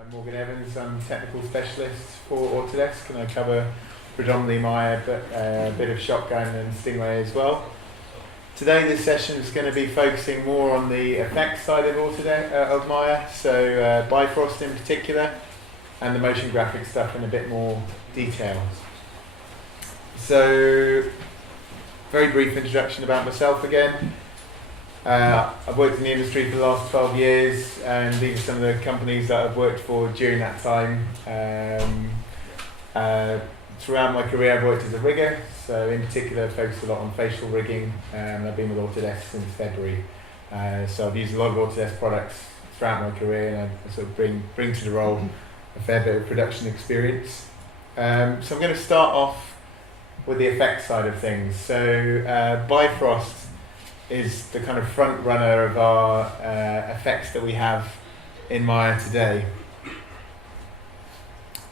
I'm Morgan Evans, I'm technical specialist for Autodesk, and I cover predominantly Maya, but a bit of Shotgun and Stingray as well. Today this session is going to be focusing more on the effects side of Autodesk, of Maya, so Bifrost in particular, and the motion graphics stuff in a bit more detail. So, very brief introduction about myself again. I've worked in the industry for the last 12 years, and these are some of the companies that I've worked for during that time. Throughout my career I've worked as a rigger, so in particular focused a lot on facial rigging, and I've been with Autodesk since February. So I've used a lot of Autodesk products throughout my career, and I sort of bring to the role a fair bit of production experience. So I'm going to start off with the effects side of things. So Bifrost is the kind of front runner of our effects that we have in Maya today.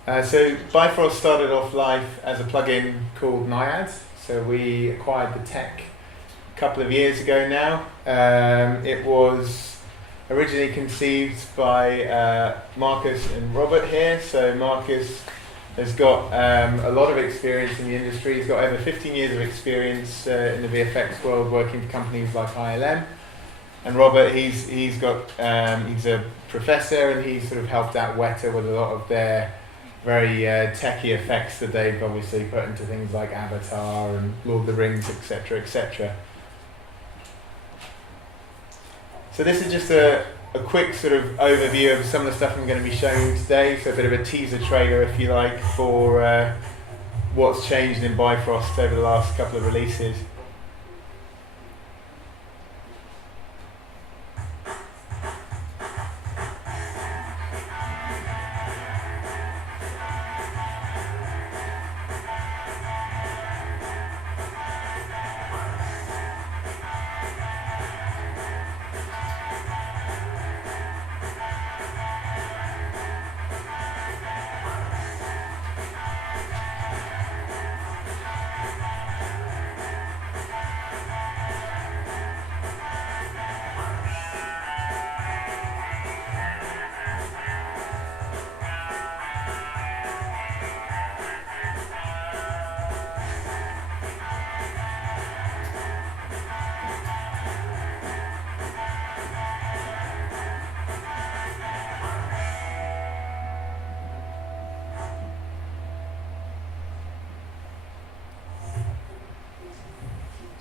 So Bifrost started off life as a plugin called Naiad. So we acquired the tech a couple of years ago now. It was originally conceived by Marcus and Robert here. So Marcus has got a lot of experience in the industry. He's got over 15 years of experience in the VFX world, working for companies like ILM. And Robert, he's a professor, and he's sort of helped out Weta with a lot of their very techie effects that they've obviously put into things like Avatar and Lord of the Rings, etc., etc. So this is just a quick sort of overview of some of the stuff I'm going to be showing you today, so a bit of a teaser trailer, if you like, for what's changed in Bifrost over the last couple of releases.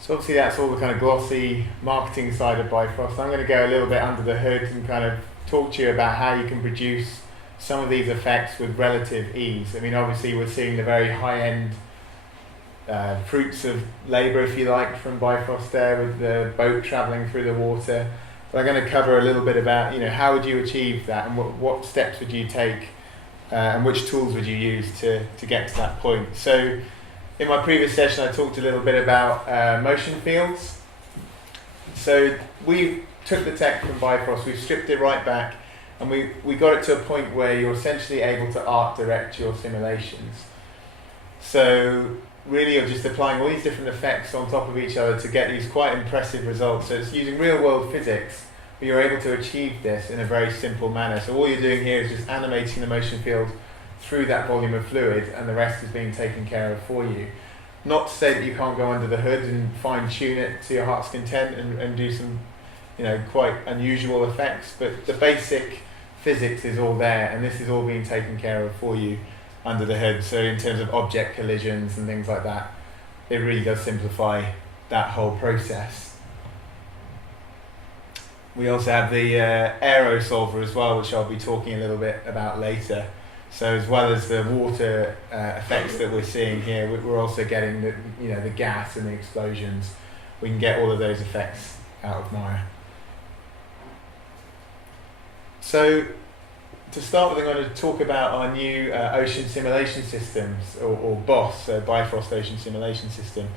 So obviously that's all the kind of glossy marketing side of Bifrost. I'm going to go a little bit under the hood and kind of talk to you about how you can produce some of these effects with relative ease. I mean, obviously we're seeing the very high-end fruits of labour, if you like, from Bifrost there, with the boat travelling through the water. But I'm going to cover a little bit about, how would you achieve that, and what steps would you take, and which tools would you use to get to that point. So, in my previous session, I talked a little bit about motion fields. So we took the tech from Bifrost, we stripped it right back, and we got it to a point where you're essentially able to art direct your simulations. So really you're just applying all these different effects on top of each other to get these quite impressive results. So it's using real world physics, but you're able to achieve this in a very simple manner. So all you're doing here is just animating the motion field through that volume of fluid, and the rest is being taken care of for you. Not to say that you can't go under the hood and fine-tune it to your heart's content and do some, quite unusual effects, but the basic physics is all there, and this is all being taken care of for you under the hood. So in terms of object collisions and things like that, it really does simplify that whole process. We also have the aero solver as well, which I'll be talking a little bit about later. So as well as the water effects that we're seeing here, we're also getting the gas and the explosions. We can get all of those effects out of Maya. So to start with, I'm going to talk about our new ocean simulation systems, or BOSS, so Bifrost Ocean Simulation System.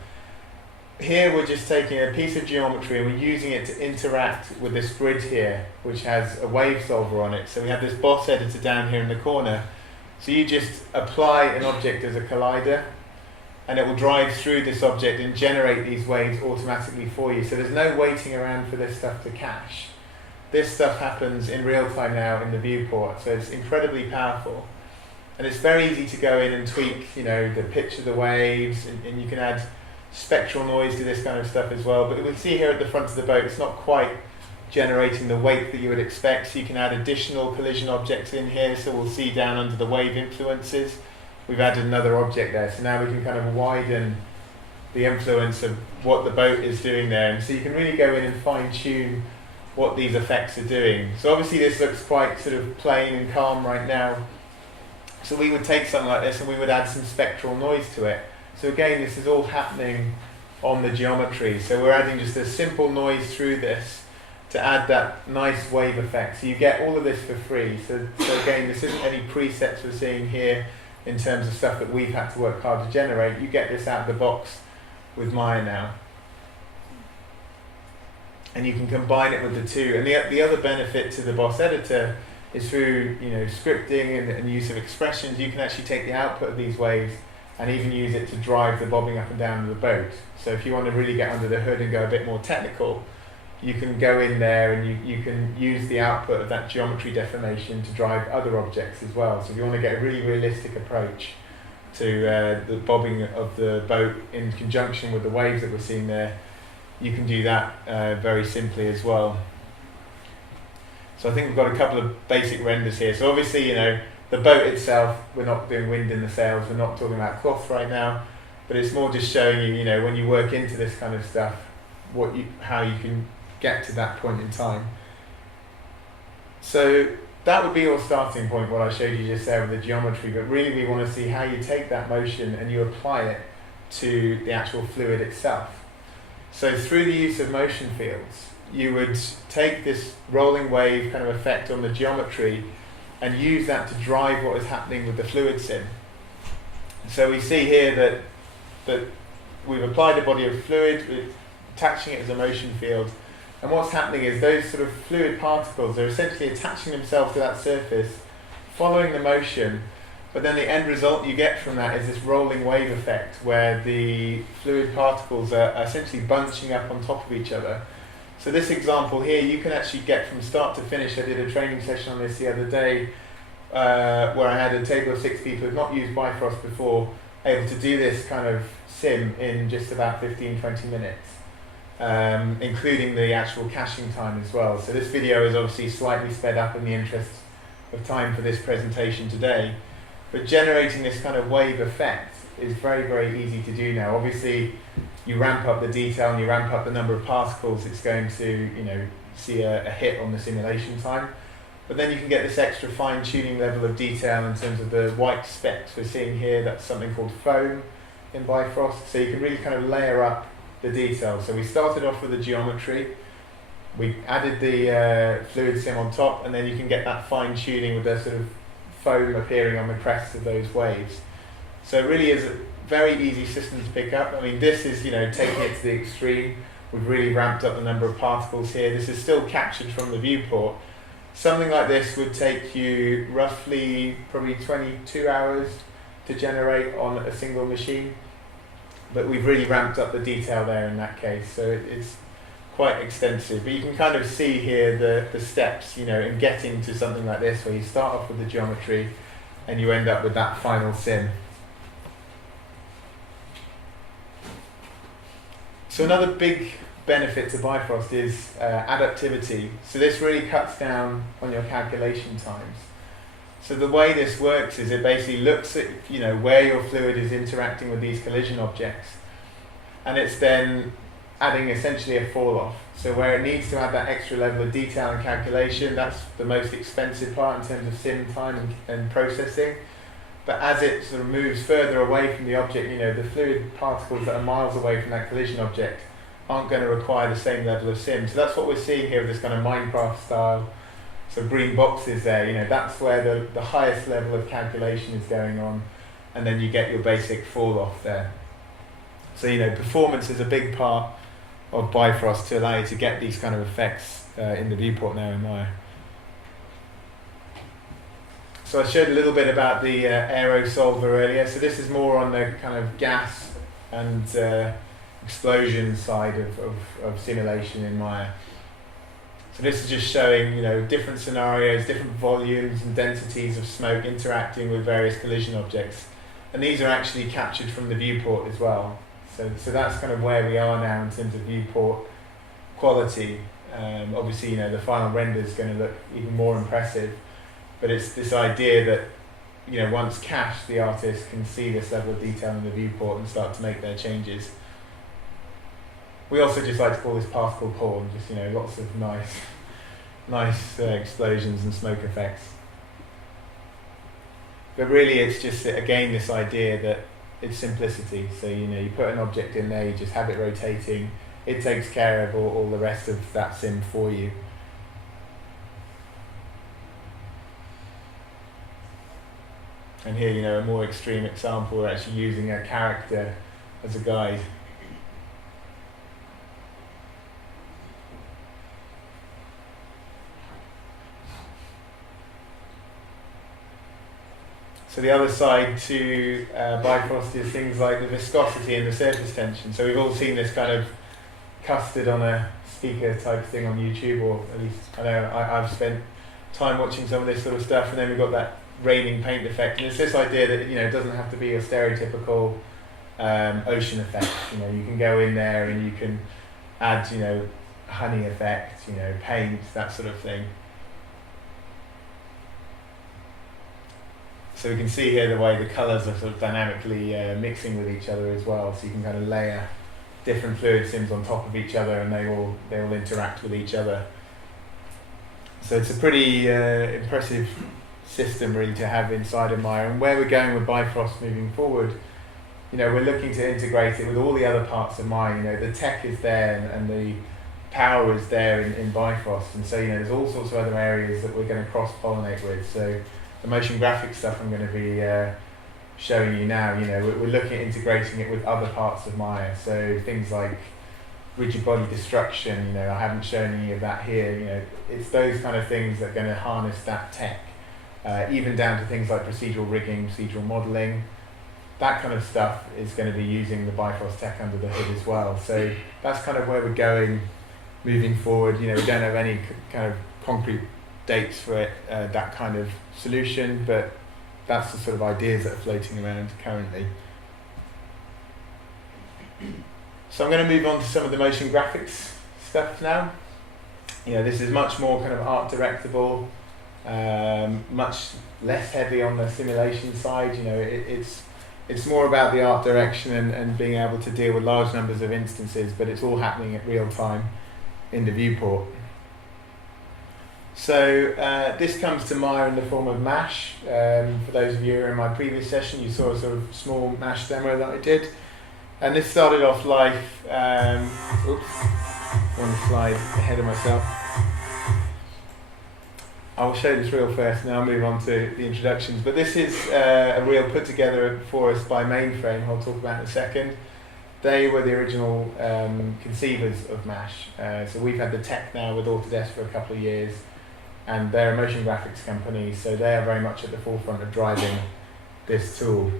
Here we're just taking a piece of geometry and we're using it to interact with this grid here, which has a wave solver on it. So we have this BOSS editor down here in the corner. So you just apply an object as a collider, and it will drive through this object and generate these waves automatically for you. So there's no waiting around for this stuff to cache. this stuff happens in real time now in the viewport, so it's incredibly powerful. And it's very easy to go in and tweak, the pitch of the waves, and you can add spectral noise to this kind of stuff as well. But we see here at the front of the boat, it's not quite generating the wake that you would expect, so you can add additional collision objects in here. So we'll see down under the wave influences, we've added another object there. So now we can kind of widen the influence of what the boat is doing there. And so you can really go in and fine tune what these effects are doing. So obviously this looks quite sort of plain and calm right now. So we would take something like this and we would add some spectral noise to it. So again, this is all happening on the geometry. So we're adding just a simple noise through this to add that nice wave effect. So you get all of this for free. So again, this isn't any presets we're seeing here in terms of stuff that we've had to work hard to generate. You get this out of the box with Maya now. And you can combine it with the two. And the other benefit to the Boss editor is through scripting and use of expressions. You can actually take the output of these waves and even use it to drive the bobbing up and down of the boat. So if you want to really get under the hood and go a bit more technical, you can go in there and you can use the output of that geometry deformation to drive other objects as well. So if you want to get a really realistic approach to the bobbing of the boat in conjunction with the waves that we're seeing there, you can do that very simply as well. So I think we've got a couple of basic renders here. So obviously, the boat itself, we're not doing wind in the sails, we're not talking about cloth right now, but it's more just showing you, when you work into this kind of stuff, how you can get to that point in time. So that would be your starting point, what I showed you just there with the geometry, but really we want to see how you take that motion and you apply it to the actual fluid itself. So through the use of motion fields, you would take this rolling wave kind of effect on the geometry and use that to drive what is happening with the fluid sim. So we see here that we've applied a body of fluid, we're attaching it as a motion field, and what's happening is those sort of fluid particles are essentially attaching themselves to that surface, following the motion, but then the end result you get from that is this rolling wave effect where the fluid particles are essentially bunching up on top of each other. So this example here, you can actually get from start to finish. I did a training session on this the other day where I had a table of 6 people who had not used Bifrost before, able to do this kind of sim in just about 15-20 minutes, including the actual caching time as well. So this video is obviously slightly sped up in the interest of time for this presentation today, but generating this kind of wave effect is very, very easy to do now. Obviously, you ramp up the detail and you ramp up the number of particles, it's going to, see a hit on the simulation time. But then you can get this extra fine-tuning level of detail in terms of the white specks we're seeing here. That's something called foam in Bifrost. So you can really kind of layer up the detail. So we started off with the geometry, we added the fluid sim on top, and then you can get that fine-tuning with the sort of foam appearing on the crests of those waves. So it really is a very easy system to pick up. I mean, this is, taking it to the extreme. We've really ramped up the number of particles here. This is still captured from the viewport. Something like this would take you roughly probably 22 hours to generate on a single machine. But we've really ramped up the detail there in that case. So it's quite extensive. But you can kind of see here the steps, in getting to something like this, where you start off with the geometry and you end up with that final sim. So another big benefit to Bifrost is adaptivity. So this really cuts down on your calculation times. So the way this works is it basically looks at where your fluid is interacting with these collision objects, and it's then adding essentially a fall off. So where it needs to add that extra level of detail and calculation, that's the most expensive part in terms of sim time and processing. But as it sort of moves further away from the object, the fluid particles that are miles away from that collision object aren't going to require the same level of sim. So that's what we're seeing here with this kind of Minecraft style, so green boxes there, that's where the highest level of calculation is going on, and then you get your basic fall off there. So, performance is a big part of Bifrost to allow you to get these kind of effects in the viewport now in Maya. So I showed a little bit about the aero solver earlier. So this is more on the kind of gas and explosion side of simulation in Maya. So this is just showing, different scenarios, different volumes and densities of smoke interacting with various collision objects. And these are actually captured from the viewport as well. So that's kind of where we are now in terms of viewport quality. Obviously, the final render is going to look even more impressive, but it's this idea that, once cached, the artist can see this level of detail in the viewport and start to make their changes. We also just like to call this particle porn, just, lots of nice explosions and smoke effects. But really it's just, again, this idea that it's simplicity. So, you put an object in there, you just have it rotating, it takes care of all the rest of that sim for you. And here, a more extreme example, we're actually using a character as a guide. So the other side to Bifrost is things like the viscosity and the surface tension. So we've all seen this kind of custard on a speaker type thing on YouTube, or at least I know I've spent time watching some of this sort of stuff, and then we've got that raining paint effect. And it's this idea that it doesn't have to be a stereotypical ocean effect. You can go in there and you can add honey effect, paint, that sort of thing. So we can see here the way the colours are sort of dynamically mixing with each other as well. So you can kind of layer different fluid sims on top of each other, and they all interact with each other. So it's a pretty impressive system really to have inside of Maya. And where we're going with Bifrost moving forward, we're looking to integrate it with all the other parts of Maya. The tech is there and the power is there in Bifrost, and so there's all sorts of other areas that we're going to cross-pollinate with. So the motion graphics stuff I'm going to be showing you now, we're looking at integrating it with other parts of Maya. So things like rigid body destruction, I haven't shown any of that here. It's those kind of things that are going to harness that tech, even down to things like procedural rigging, procedural modeling. That kind of stuff is going to be using the Bifrost tech under the hood as well. So that's kind of where we're going moving forward. We don't have any kind of concrete dates for it, that kind of solution, but that's the sort of ideas that are floating around currently. So I'm going to move on to some of the motion graphics stuff now. This is much more kind of art directable, much less heavy on the simulation side. It's more about the art direction and being able to deal with large numbers of instances, but it's all happening at real time in the viewport. So this comes to Maya in the form of Mash. For those of you who were in my previous session, you saw a sort of small Mash demo that I did. And this started off live, oops, one slide ahead of myself. I'll show this reel first and then I'll move on to the introductions. But this is a reel put together for us by Mainframe, I'll talk about in a second. They were the original conceivers of Mash. So we've had the tech now with Autodesk for a couple of years, and they're a motion graphics company, so they are very much at the forefront of driving this tool.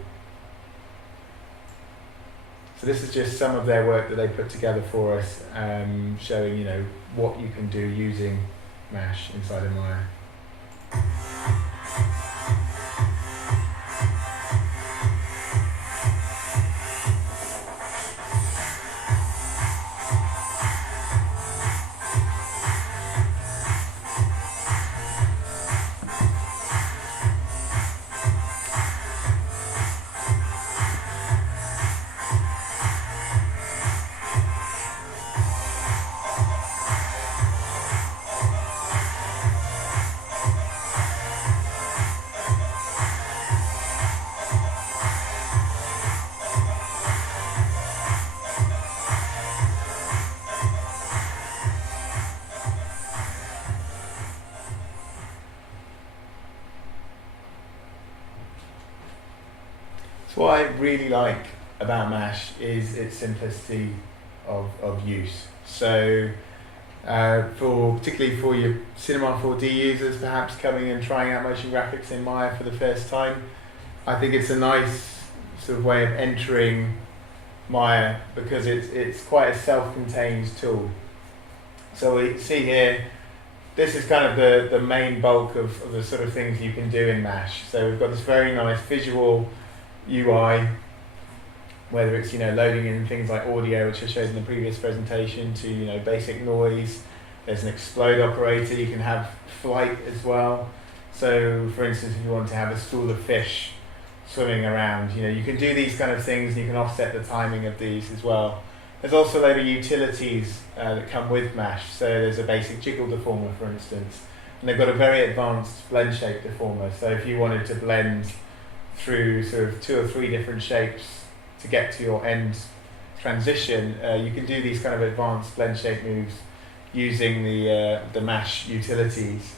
So this is just some of their work that they put together for us, showing what you can do using Mash inside of Maya. So what I really like about Mash is its simplicity of use. So particularly for your Cinema 4D users perhaps coming and trying out motion graphics in Maya for the first time, I think it's a nice sort of way of entering Maya because it's quite a self-contained tool. So we see here this is kind of the main bulk of the sort of things you can do in Mesh. So we've got this very nice visual UI, whether it's loading in things like audio, which I showed in the previous presentation, to basic noise. There's an explode operator. You can have flight as well. So, for instance, if you want to have a school of fish swimming around, you can do these kind of things, and you can offset the timing of these as well. There's also a load of utilities that come with Mesh. So there's a basic jiggle deformer, for instance, and they've got a very advanced blend shape deformer. So if you wanted to blend through sort of 2 or 3 different shapes to get to your end transition, you can do these kind of advanced blend shape moves using the Mesh utilities.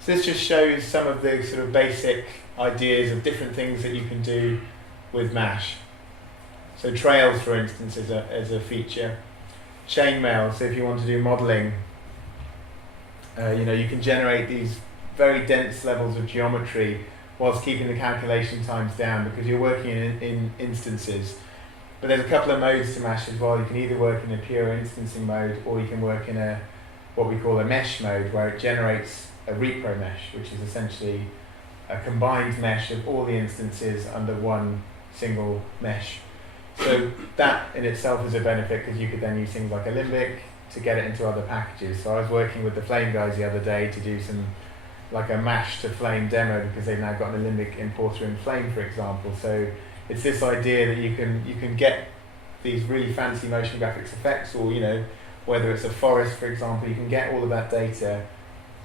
So this just shows some of the sort of basic ideas of different things that you can do with Mesh. So trails, for instance, is a feature. Chainmail, so if you want to do modeling, you can generate these very dense levels of geometry whilst keeping the calculation times down, because you're working in instances. But there's a couple of modes to Mesh as well. You can either work in a pure instancing mode, or you can work in what we call a mesh mode, where it generates a repro mesh, which is essentially a combined mesh of all the instances under one single mesh. So that in itself is a benefit, because you could then use things like Alembic to get it into other packages. So I was working with the Flame guys the other day to do like a Mesh to Flame demo, because they've now got an Alembic importer in Flame, for example. So it's this idea that you can get these really fancy motion graphics effects, or whether it's a forest, for example, you can get all of that data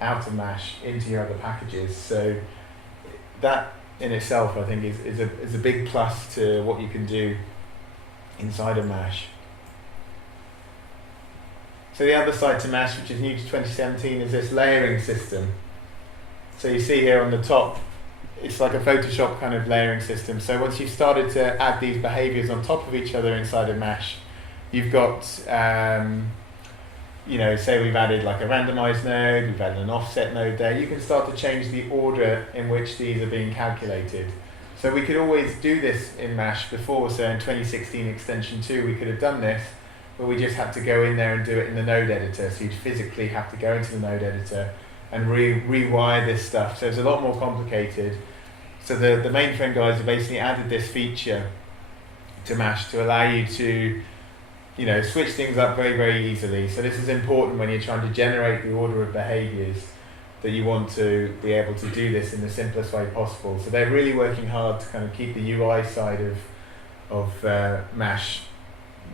out of Mesh into your other packages. So that in itself, I think, is a big plus to what you can do inside of Mesh. So the other side to Mesh, which is new to 2017, is this layering system. So you see here on the top, it's like a Photoshop kind of layering system. So once you've started to add these behaviors on top of each other inside of Mesh, you've got, say we've added like a randomized node, we've added an offset node there. You can start to change the order in which these are being calculated. So we could always do this in Mesh before. So in 2016 extension 2, we could have done this, but we just had to go in there and do it in the node editor. So you'd physically have to go into the node editor and rewire this stuff. So it's a lot more complicated. So the mainframe guys have basically added this feature to Mesh to allow you to switch things up very, very easily. So this is important when you're trying to generate the order of behaviors, that you want to be able to do this in the simplest way possible. So they're really working hard to kind of keep the UI side of Mesh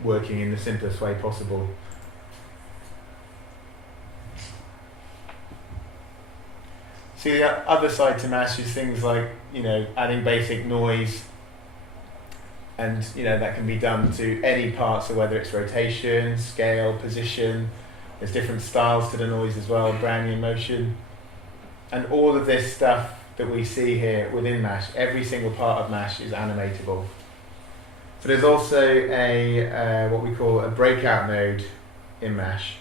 working in the simplest way possible. See, the other side to Mesh is things like, adding basic noise, and that can be done to any part, so whether it's rotation, scale, position. There's different styles to the noise as well, Brownian motion. And all of this stuff that we see here within Mesh, every single part of Mesh is animatable. So there's also a what we call a breakout node in Mesh.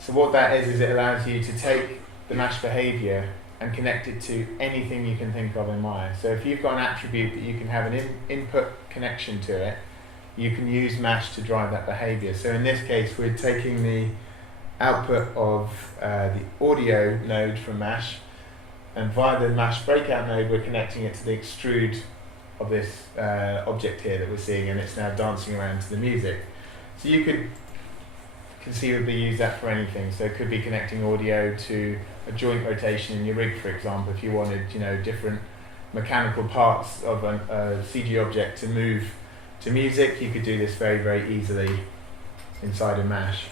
So what that is it allows you to take the Mesh behavior and connect it to anything you can think of in Maya. So if you've got an attribute that you can have an input connection to it, you can use Mesh to drive that behavior. So in this case, we're taking the output of the audio node from Mesh, and via the Mesh breakout node, we're connecting it to the extrude of this object here that we're seeing, and it's now dancing around to the music. So you could conceivably use that for anything. So it could be connecting audio to a joint rotation in your rig, for example, if you wanted different mechanical parts of a CG object to move to music. You could do this very, very easily inside of Mesh.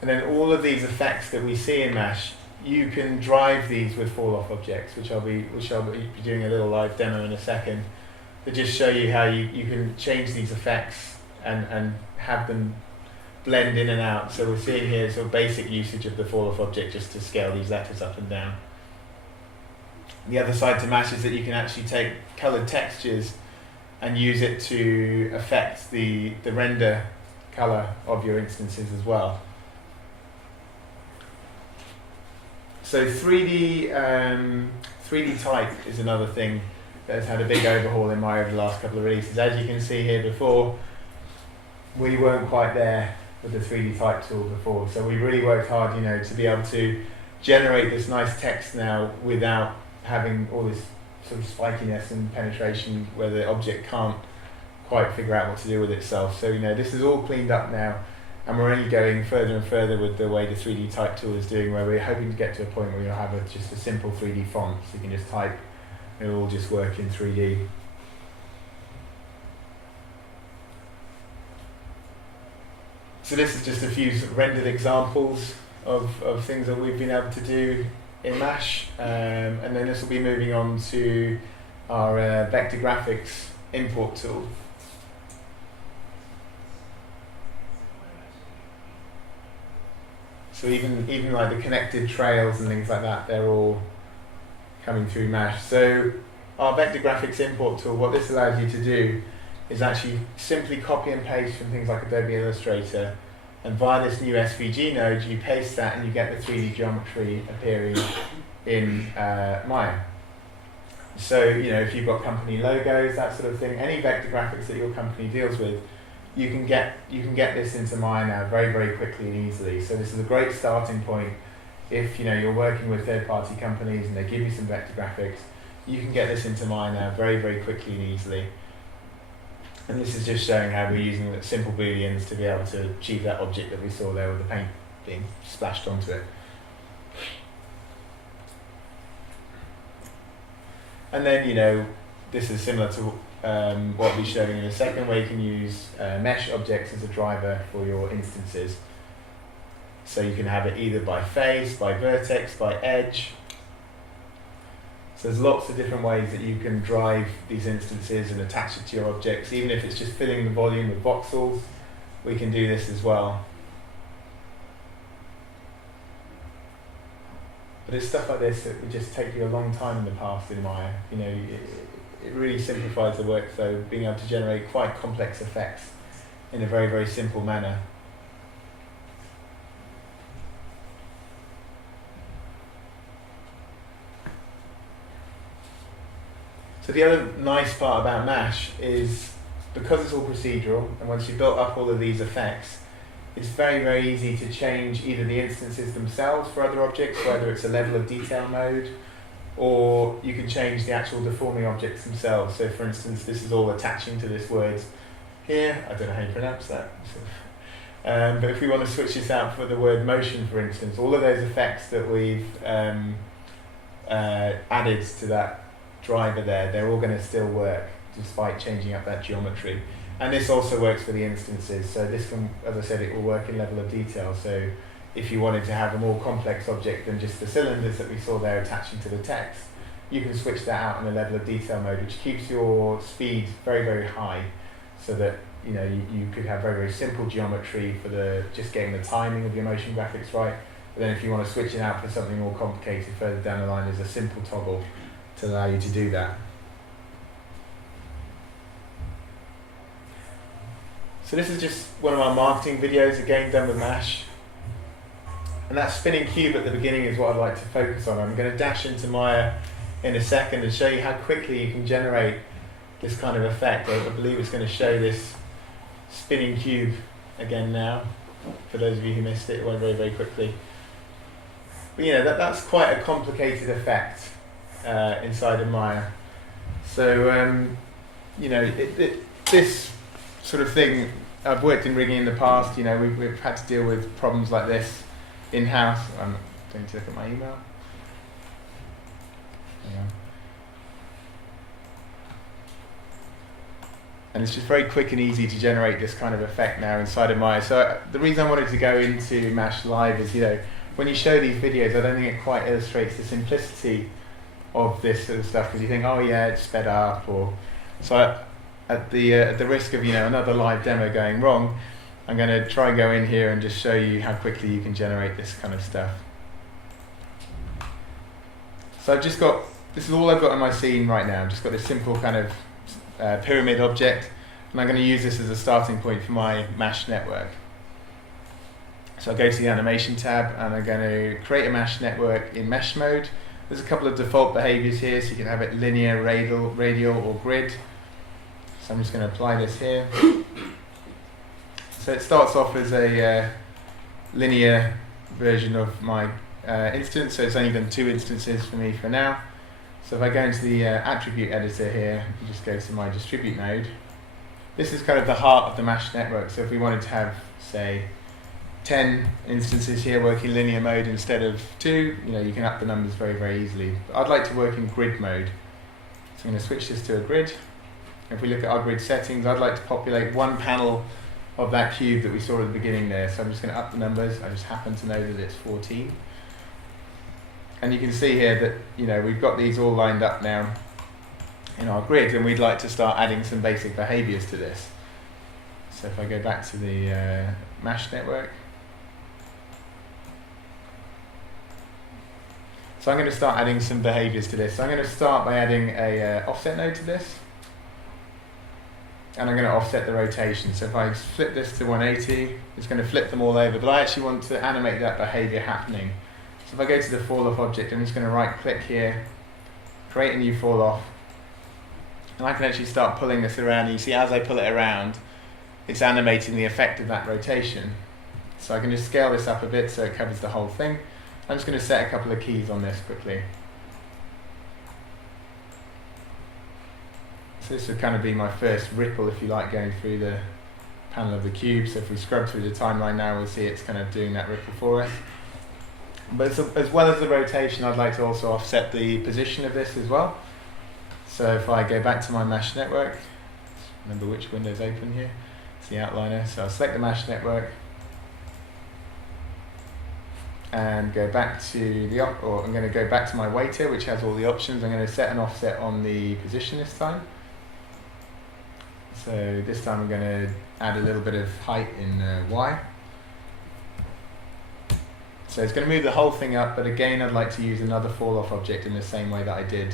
And then all of these effects that we see in Mesh, you can drive these with fall-off objects, which I'll be doing a little live demo in a second, to just show you how you can change these effects and have them blend in and out. So we're seeing here sort of basic usage of the fall-off object just to scale these letters up and down. The other side to Mesh is that you can actually take coloured textures and use it to affect the render colour of your instances as well. So 3D type is another thing that's had a big overhaul in Maya over the last couple of releases. As you can see here before, we weren't quite there with the 3D type tool before, so we really worked hard, you know, to be able to generate this nice text now without having all this sort of spikiness and penetration where the object can't quite figure out what to do with itself. So, you know, this is all cleaned up now, and we're only going further and further with the way the 3D type tool is doing, where we're hoping to get to a point where you'll have just a simple 3D font, so you can just type and it'll all just work in 3D. So this is just a few rendered examples of things that we've been able to do in Mesh, and then this will be moving on to our vector graphics import tool. So even like the connected trails and things like that, they're all coming through Mesh. So our vector graphics import tool, what this allows you to do is actually simply copy and paste from things like Adobe Illustrator, and via this new SVG node you paste that and you get the 3D geometry appearing in Maya. So, you know, if you've got company logos, that sort of thing, any vector graphics that your company deals with, you can get this into Maya now very, very quickly and easily. So this is a great starting point if, you know, you're working with third-party companies and they give you some vector graphics. You can get this into Maya now very, very quickly and easily. And this is just showing how we're using the simple booleans to be able to achieve that object that we saw there with the paint being splashed onto it. And then, you know, this is similar to what I'll be showing in a second, where you can use mesh objects as a driver for your instances. So you can have it either by face, by vertex, by edge. So there's lots of different ways that you can drive these instances and attach it to your objects. Even if it's just filling the volume with voxels, we can do this as well. But it's stuff like this that would just take you a long time in the past in Maya. You know, it really simplifies the workflow, being able to generate quite complex effects in a very, very simple manner. So the other nice part about Mesh is, because it's all procedural, and once you've built up all of these effects, it's very, very easy to change either the instances themselves for other objects, whether it's a level of detail mode, or you can change the actual deforming objects themselves. So for instance, this is all attaching to this word here. I don't know how you pronounce that. But if we want to switch this out for the word motion, for instance, all of those effects that we've added to that driver there, they're all going to still work despite changing up that geometry. And this also works for the instances. So this can, as I said, it will work in level of detail. So if you wanted to have a more complex object than just the cylinders that we saw there attaching to the text, you can switch that out in a level of detail mode, which keeps your speed very, very high, so that, you know, you could have very, very simple geometry for just getting the timing of your motion graphics right. But then if you want to switch it out for something more complicated further down the line, there's a simple toggle to allow you to do that. So this is just one of our marketing videos, again done with Mesh. And that spinning cube at the beginning is what I'd like to focus on. I'm going to dash into Maya in a second and show you how quickly you can generate this kind of effect. I believe it's going to show this spinning cube again now. For those of you who missed it, it went very, very quickly. But you know, that's quite a complicated effect inside of Maya. So, you know, this sort of thing, I've worked in rigging in the past, you know, we've had to deal with problems like this in-house. I'm going to look at my email. Yeah. And it's just very quick and easy to generate this kind of effect now inside of Maya. So the reason I wanted to go into Mesh Live is, you know, when you show these videos, I don't think it quite illustrates the simplicity of this sort of stuff, because you think, oh yeah, it's sped up, or so. At the risk of, you know, another live demo going wrong, I'm going to try and go in here and just show you how quickly you can generate this kind of stuff. So I've just got, this is all I've got in my scene right now. I've just got this simple kind of pyramid object, and I'm going to use this as a starting point for my Mesh network. So I'll go to the animation tab, and I'm going to create a Mesh network in mesh mode There's a couple of default behaviors here, so you can have it linear, radial or grid. So I'm just going to apply this here. So it starts off as a linear version of my instance, so it's only done 2 instances for me for now. So if I go into the attribute editor here, and just go to my distribute node, this is kind of the heart of the mesh network. So if we wanted to have, say, 10 instances here working linear mode instead of 2, you can up the numbers very, very easily. But I'd like to work in grid mode. So I'm going to switch this to a grid. If we look at our grid settings, I'd like to populate 1 panel of that cube that we saw at the beginning there. So I'm just going to up the numbers. I just happen to know that it's 14. And you can see here that we've got these all lined up now in our grid, and we'd like to start adding some basic behaviors to this. So if I go back to the mesh network, so I'm going to start adding some behaviors to this. So I'm going to start by adding a offset node to this, and I'm going to offset the rotation. So if I flip this to 180, it's going to flip them all over, but I actually want to animate that behavior happening. So if I go to the fall off object, I'm just going to right click here, create a new fall off, and I can actually start pulling this around. And you see as I pull it around, it's animating the effect of that rotation. So I can just scale this up a bit so it covers the whole thing. I'm just going to set a couple of keys on this quickly. So this would kind of be my first ripple, if you like, going through the panel of the cube. So if we scrub through the timeline now, we'll see it's kind of doing that ripple for us. But as well as the rotation, I'd like to also offset the position of this as well. So if I go back to my mesh network, remember which window's open here, it's the outliner. So I'll select the mesh network and go back to the, I'm going to go back to my weighter, which has all the options. I'm going to set an offset on the position this time. So this time I'm going to add a little bit of height in Y. So it's going to move the whole thing up, but again I'd like to use another fall off object in the same way that I did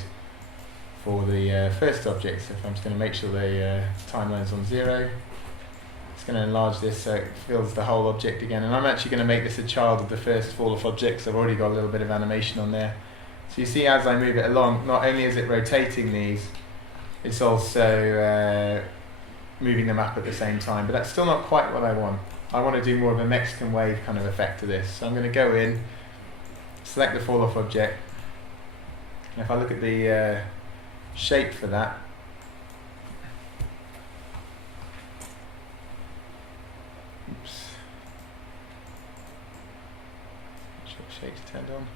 for the first object. So if I'm just going to make sure the timeline's on 0, it's going to enlarge this so it fills the whole object again. And I'm actually going to make this a child of the first fall off object, so I've already got a little bit of animation on there. So you see as I move it along, not only is it rotating these, it's also moving them up at the same time, but that's still not quite what I want. I want to do more of a Mexican wave kind of effect to this. So I'm going to go in, select the fall off object, and if I look at the shape for that, oops, shape's turned on.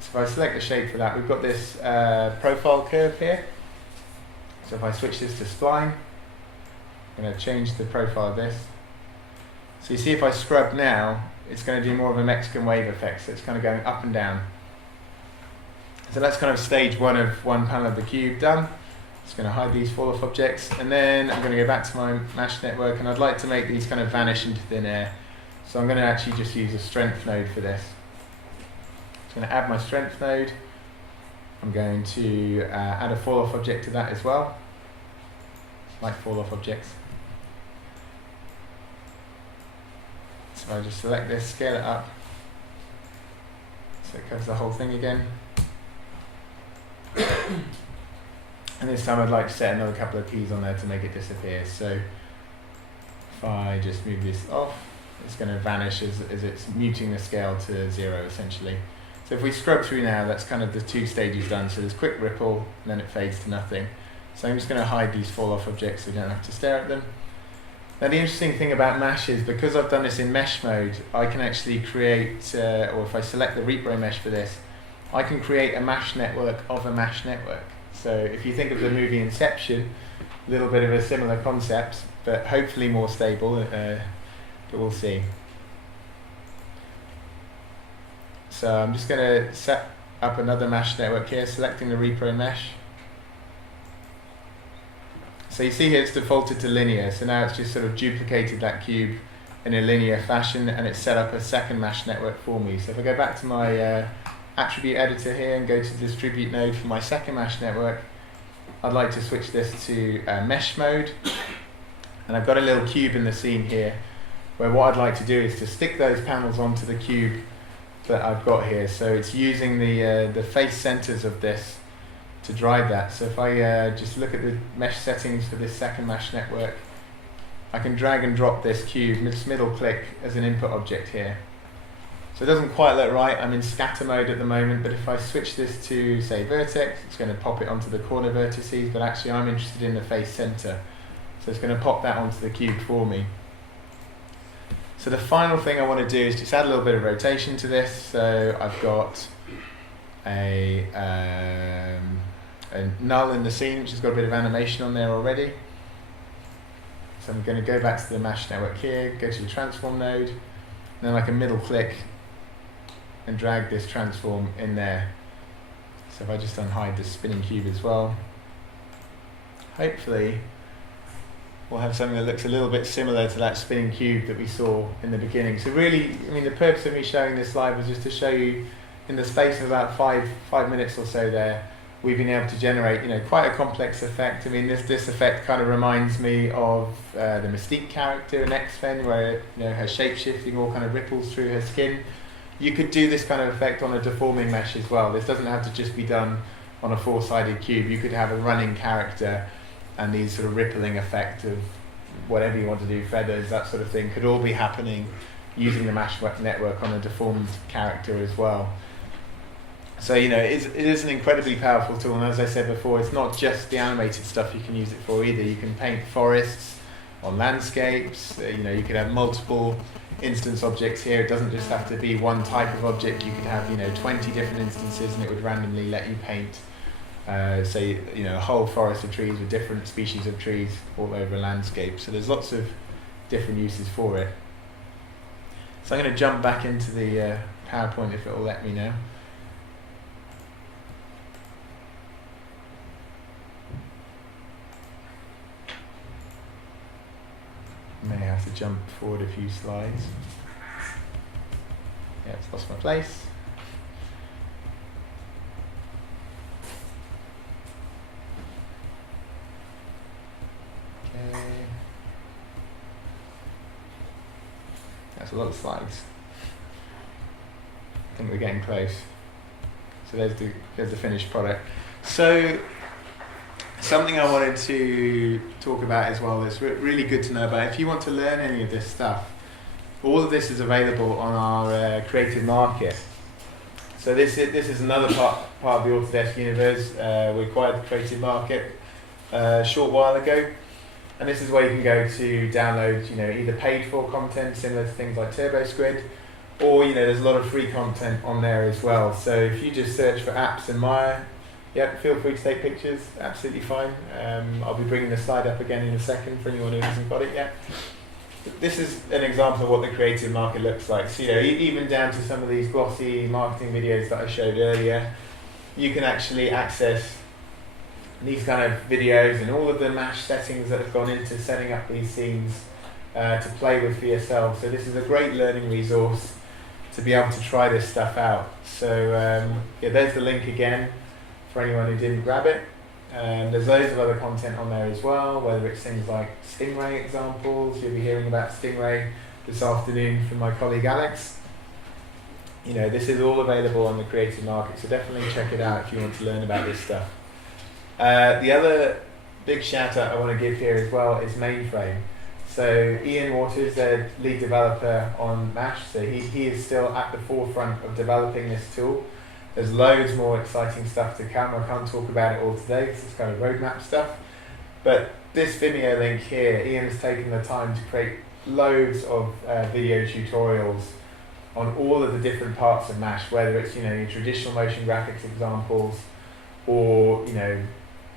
So if I select the shape for that, we've got this profile curve here. So if I switch this to spline, I'm going to change the profile of this. So you see if I scrub now, it's going to do more of a Mexican wave effect, so it's kind of going up and down. So that's kind of stage 1 of 1 panel of the cube done. Just going to hide these fall off objects, and then I'm going to go back to my mesh network, and I'd like to make these kind of vanish into thin air. So I'm going to actually just use a strength node for this. I'm going to add my strength node. I'm going to add a fall off object to that as well, like fall off objects. So I just select this, scale it up, so it covers the whole thing again. And this time I'd like to set another couple of keys on there to make it disappear. So if I just move this off, it's going to vanish as it's muting the scale to 0 essentially. So if we scrub through now, that's kind of the 2 stages done. So there's quick ripple, and then it fades to nothing. So I'm just going to hide these fall off objects so we don't have to stare at them. Now the interesting thing about mesh is, because I've done this in mesh mode, I can actually create, or if I select the repro mesh for this, I can create a mesh network of a mesh network. So if you think of the movie Inception, a little bit of a similar concept, but hopefully more stable, but we'll see. So I'm just going to set up another mesh network here, selecting the repro mesh. So you see here it's defaulted to linear, so now it's just sort of duplicated that cube in a linear fashion, and it's set up a second mesh network for me. So if I go back to my attribute editor here and go to distribute node for my second mesh network, I'd like to switch this to mesh mode. And I've got a little cube in the scene here, where what I'd like to do is to stick those panels onto the cube that I've got here. So it's using the face centers of this to drive that. So if I just look at the mesh settings for this second mesh network, I can drag and drop this cube, just middle click as an input object here. So it doesn't quite look right, I'm in scatter mode at the moment, but if I switch this to, say, vertex, it's going to pop it onto the corner vertices, but actually I'm interested in the face center. So it's going to pop that onto the cube for me. So the final thing I want to do is just add a little bit of rotation to this. So I've got a null in the scene, which has got a bit of animation on there already. So I'm going to go back to the mesh network here, go to the transform node, and then I can middle click and drag this transform in there. So if I just unhide the spinning cube as well, hopefully we'll have something that looks a little bit similar to that spinning cube that we saw in the beginning. So really, I mean, the purpose of me showing this slide was just to show you, in the space of about five minutes or so there, we've been able to generate, you know, quite a complex effect. I mean, this effect kind of reminds me of the Mystique character in X-Men, where, you know, her shape-shifting all kind of ripples through her skin. You could do this kind of effect on a deforming mesh as well. This doesn't have to just be done on a four-sided cube. You could have a running character and these sort of rippling effect of whatever you want to do, feathers, that sort of thing, could all be happening using the mesh network on a deformed character as well. So, you know, it is an incredibly powerful tool, and as I said before, it's not just the animated stuff you can use it for either. You can paint forests on landscapes, you know, you could have multiple instance objects here. It doesn't just have to be one type of object. You could have, you know, 20 different instances, and it would randomly let you paint, say, you know, a whole forest of trees with different species of trees all over a landscape. So there's lots of different uses for it. So I'm going to jump back into the PowerPoint if it will let me now. May have to jump forward a few slides. Yeah, it's lost my place. Okay. That's a lot of slides. I think we're getting close. So there's the finished product. So something I wanted to talk about as well that's really good to know about. If you want to learn any of this stuff, all of this is available on our creative market. So this is another part of the Autodesk universe. We acquired the creative market a short while ago, and this is where you can go to download, you know, either paid for content similar to things like TurboSquid, or, you know, there's a lot of free content on there as well. So if you just search for apps and Maya, yeah, feel free to take pictures, absolutely fine. I'll be bringing the slide up again in a second for anyone who hasn't got it yet. This is an example of what the creative market looks like. So, you know, even down to some of these glossy marketing videos that I showed earlier, you can actually access these kind of videos and all of the mesh settings that have gone into setting up these scenes to play with for yourself. So this is a great learning resource to be able to try this stuff out. So yeah, there's the link again for anyone who didn't grab it. There's loads of other content on there as well, whether it's things like Stingray examples. You'll be hearing about Stingray this afternoon from my colleague Alex. You know, this is all available on the creative market, so definitely check it out if you want to learn about this stuff. The other big shout out I want to give here as well is Mainframe. So Ian Waters, the lead developer on MASH, so he is still at the forefront of developing this tool. There's loads more exciting stuff to come. I can't talk about it all today because it's kind of roadmap stuff. But this Vimeo link here, Ian's taken the time to create loads of video tutorials on all of the different parts of MASH, whether it's, you know, your traditional motion graphics examples or, you know,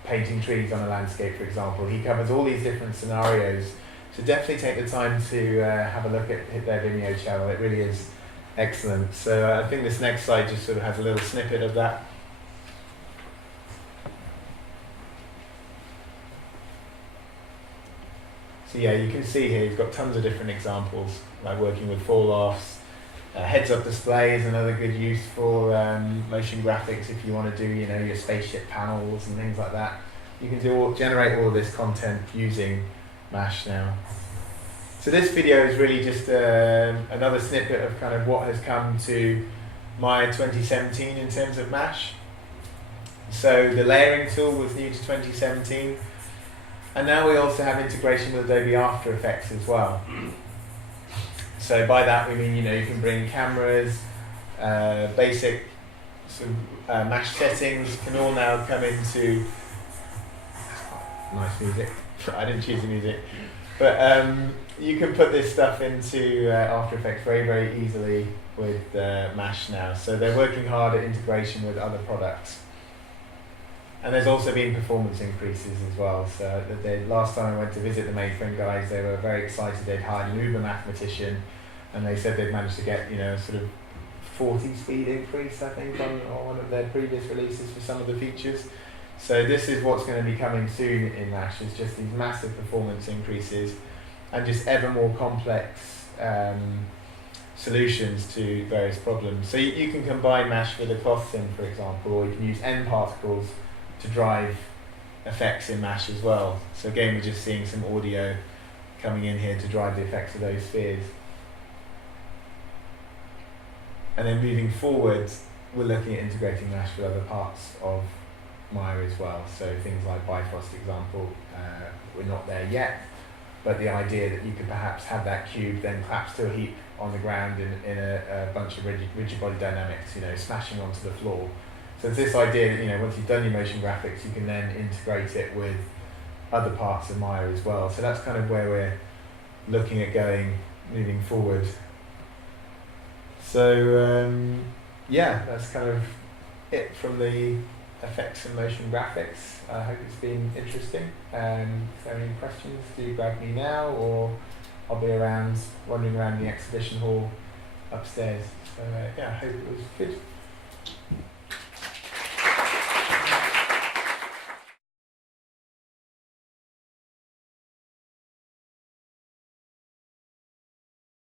painting trees on a landscape, for example. He covers all these different scenarios. So definitely take the time to have a look at their Vimeo channel. It really is excellent. So I think this next slide just sort of has a little snippet of that. So yeah, you can see here you've got tons of different examples, like working with fall-offs, heads-up displays, another good use for motion graphics if you want to do, you know, your spaceship panels and things like that. You can generate all of this content using MASH now. So this video is really just another snippet of kind of what has come to Maya 2017 in terms of Mesh. So the layering tool was new to 2017, and now we also have integration with Adobe After Effects as well. So by that we mean, you know, you can bring cameras, basic sort of Mesh settings can all now come into nice music. I didn't choose the music, but you can put this stuff into After Effects very, very easily with Mesh now. So they're working hard at integration with other products. And there's also been performance increases as well. So last time I went to visit the Mainframe guys, they were very excited. They'd hired an Uber mathematician, and they said they'd managed to get, you know, sort of 40 speed increase, I think, on one of their previous releases for some of the features. So this is what's going to be coming soon in Mesh, is just these massive performance increases and just ever more complex solutions to various problems. So you can combine Mesh with a cloth sim, for example, or you can use N particles to drive effects in Mesh as well. So again, we're just seeing some audio coming in here to drive the effects of those spheres. And then moving forward, we're looking at integrating Mesh with other parts of Maya as well. So things like Bifrost example, we're not there yet, but the idea that you could perhaps have that cube then collapse to a heap on the ground in a bunch of rigid body dynamics, you know, smashing onto the floor. So it's this idea that, you know, once you've done your motion graphics, you can then integrate it with other parts of Maya as well. So that's kind of where we're looking at going moving forward. So yeah, that's kind of it from the effects and motion graphics. I hope it's been interesting. If there are any questions, do grab me now, or I'll be around, wandering around the exhibition hall upstairs. So yeah, I hope it was good.